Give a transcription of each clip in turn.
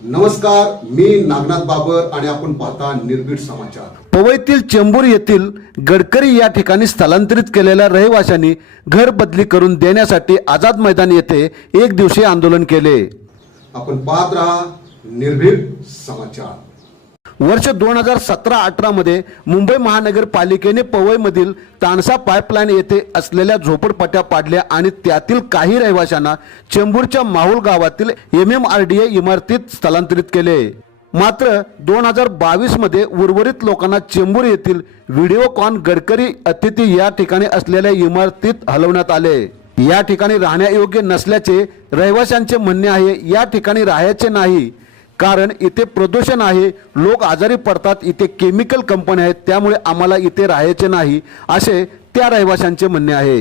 नमस्कार, मी नागनाथ बाबर आणि आपण पाहता निर्भीड समाचार। पवईतील चेंबूर येथील गडकरी या ठिकाणी स्थलांतरित केलेल्या रहिवाशांनी घर बदली करून देण्यासाठी आझाद मैदान येथे एक दिवसीय आंदोलन केले। आपण पाहत रहा निर्भीड समाचार। वर्ष 2017-18 मध्ये मुंबई महानगरपालिकेने पवईमधील तानसा पाईपलाईन येथे असलेल्या झोपडपट्ट्या पाडल्या आणि त्यातील काही रहिवाशांना चेंबूरच्या माहुल गावातील MMRDA इमारतीत स्थलांतरित केले। मात्र 2022 मध्ये उर्वरित लोकांना चेंबूर येथील व्हिडिओकॉन गडकरी अतिथी या ठिकाणी असलेल्या इमारतीत हलवण्यात आले। या ठिकाणी राहण्यायोग्य नसल्याचे रहिवाशांचे म्हणणे आहे। या ठिकाणी राहायचे नाही कारण इथे प्रदूषण आहे, लोक आजारी पडतात, इथे केमिकल कंपन्या आहेत, त्यामुळे आम्हाला इथे राहायचे नाही असे त्या रहिवाशांचे म्हणणे आहे।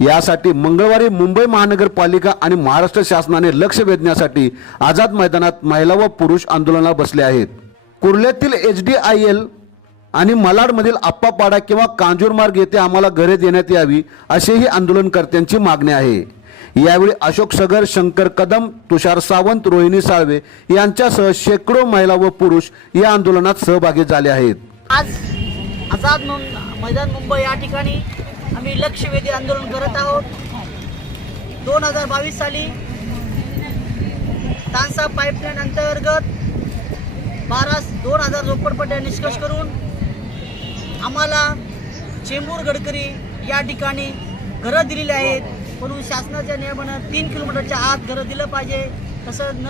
यासाठी मंगळवारी मुंबई महानगरपालिका आणि महाराष्ट्र शासनाने लक्ष वेधण्यासाठी आझाद मैदानात महिला व पुरुष आंदोलनाला बसले आहेत। कुर्ल्यातील HDIL आणि malaडमधील आप्पापाडा किंवा कांजूरमार्ग येथे आम्हाला घरे देण्यात यावी असेही आंदोलनकर्त्यांची मागणी आहे। यावेळी अशोक सगर, शंकर कदम, तुषार सावंत, रोहिणी साळवे यांच्यासह शेकडो महिला व पुरुष या आंदोलनात सहभागी झाले आहेत। आज आझाद मैदान मुंबई या ठिकाणी आम्ही लक्षवेधी आंदोलन करत आहोत। 2022 साली तानसा पाईपलाईन अंतर्गत 2000 झोपडपट्ट्या निष्कर्ष करून आम्हाला चेंबूर गडकरी या ठिकाणी घरं दिलेली आहेत। म्हणून शासनाच्या नियमानं 3 किलोमीटरच्या आत घरं दिलं पाहिजे, तसं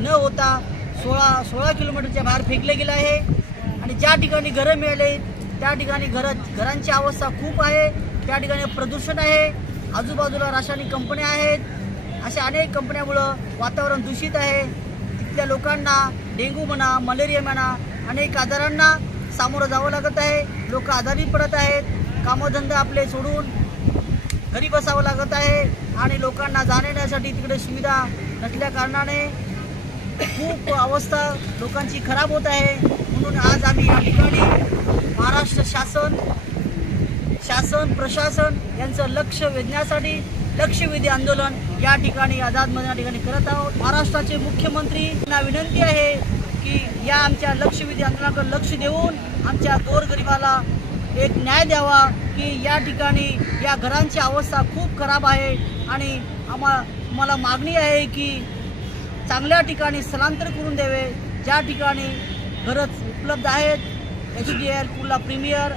न होता 16 किलोमीटरच्या बाहेर फेकले गेलं आहे। आणि ज्या ठिकाणी घरं मिळाले त्या ठिकाणी घरांची अवस्था खूप आहे, त्या ठिकाणी प्रदूषण आहे, आजूबाजूला रासायनिक कंपन्या आहेत। अशा अनेक कंपन्यामुळं वातावरण दूषित आहे। तिथल्या लोकांना डेंग्यू म्हणा, मलेरिया म्हणा, अनेक आजारांना सामोरं जावं लागत आहे। लोक आजारी पडत आहेत, कामधंदे आपले सोडून घरी बसावं लागत आहे आणि लोकांना जाण्यासाठी तिकडे सुविधा नसल्या कारणाने खूप अवस्था लोकांची खराब होत आहे। म्हणून आज आम्ही या ठिकाणी महाराष्ट्र शासन प्रशासन यांचं लक्ष वेधण्यासाठी लक्षवेधी आंदोलन या ठिकाणी आझाद मैदान ठिकाणी करत आहोत। महाराष्ट्राचे मुख्यमंत्री यांना विनंती आहे की या आमच्या लक्षवेधी आंदोलनाकडे लक्ष देऊन आमच्या गोरगरिबाला एक न्याय द्यावा की या ठिकाणी या घरांची अवस्था खूप खराब आहे आणि आम्हाला मागणी आहे की चांगल्या ठिकाणी स्थलांतर करून द्यावे। ज्या ठिकाणी घरं उपलब्ध आहेत HDIL, कुर्ला प्रीमियर,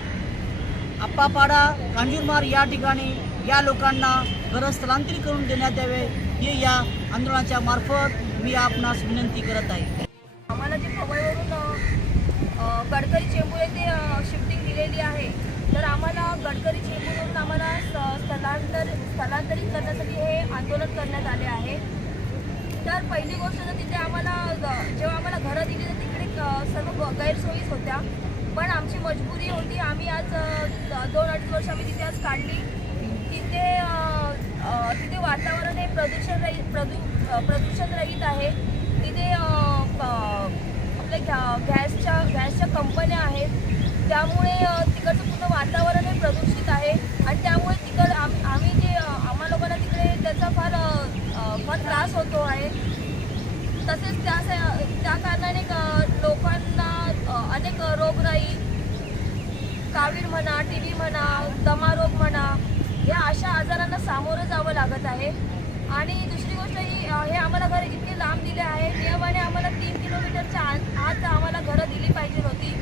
आप्पापाडा, कांजूरमार्ग या ठिकाणी या लोकांना घरं स्थलांतरित करून देण्यात यावे हे या आंदोलनाच्या मार्फत मी आपणास विनंती करत आहे। आम्हाला जे पवईवरून गडकरी चेंबूर येथे शिफ्टिंग दिलेली आहे, तर आम्हाला गडकरी चेंबूरवरून आम्हाला स्थलांतरित करण्यासाठी हे आंदोलन करण्यात आले आहे। तर पहिली गोष्ट तर तिथे आम्हाला जेव्हा आम्हाला घरं दिली तर तिकडे सर्व गैरसोयीच होत्या, पण आमची मजबुरी होती। आम्ही आज 2-2.5 वर्ष आम्ही तिथे आज काढली। तिथे वातावरण हे प्रदूषण रहित आहे। तिथे गॅसच्या कंपन्या आहेत, त्यामुळे तिकडचं पूर्ण वातावरण हे प्रदूषित आहे आणि त्यामुळे आम्ही जे आम्हा लोकांना तिकडे त्याचा फार त्रास होतो आहे। तसेच त्या कारणाने लोकांना अनेक रोगराई, कावीळ म्हणा, TB म्हणा, दमारोग म्हणा, या अशा आजारांना सामोरं जावं लागत आहे। आणि दुसरी गोष्ट ही हे आम्हाला घर इतके लांब दिले आहे, नियमाने आम्हाला 3 किलोमीटरच्या आत आम्हाला घरं दिली पाहिजे होती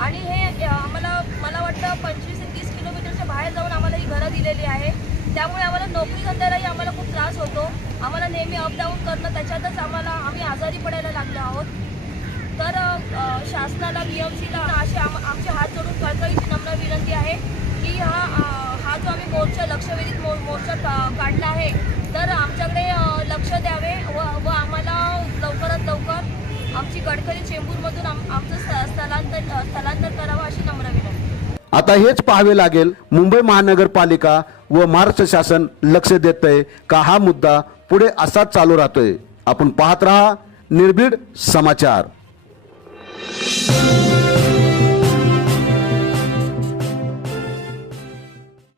आणि हे मला वाटतं 25 ते 30 किलोमीटरच्या बाहेर जाऊन आम्हाला ही घरं दिलेली आहे। त्यामुळे आम्हाला नोकरी धंद्यालाही आम्हाला खूप त्रास होतो। आम्हाला नेहमी अपडाऊन करणं, त्याच्यातच आम्ही आजारी पडायला लागलो आहोत। तर शासनाला, BMCला अशी आमचे हात जोडून कळकळीची नम्र विनंती आहे की हा जो आम्ही लक्षवेधी मोर्चा काढला आहे, तर आमच्याकडे लक्ष द्यावे व आम्हाला लवकरात लवकर आमची गडकरी चेंबूरमधून आमचं स्थलांतर करावं अशी नम्र विनंती। आता हेच पाहावे लागेल मुंबई महानगरपालिका व महाराष्ट्र शासन लक्ष देतंय का हा मुद्दा पुढे असाच चालू राहतोय। आपण पाहत रहा निर्भीड समाचार।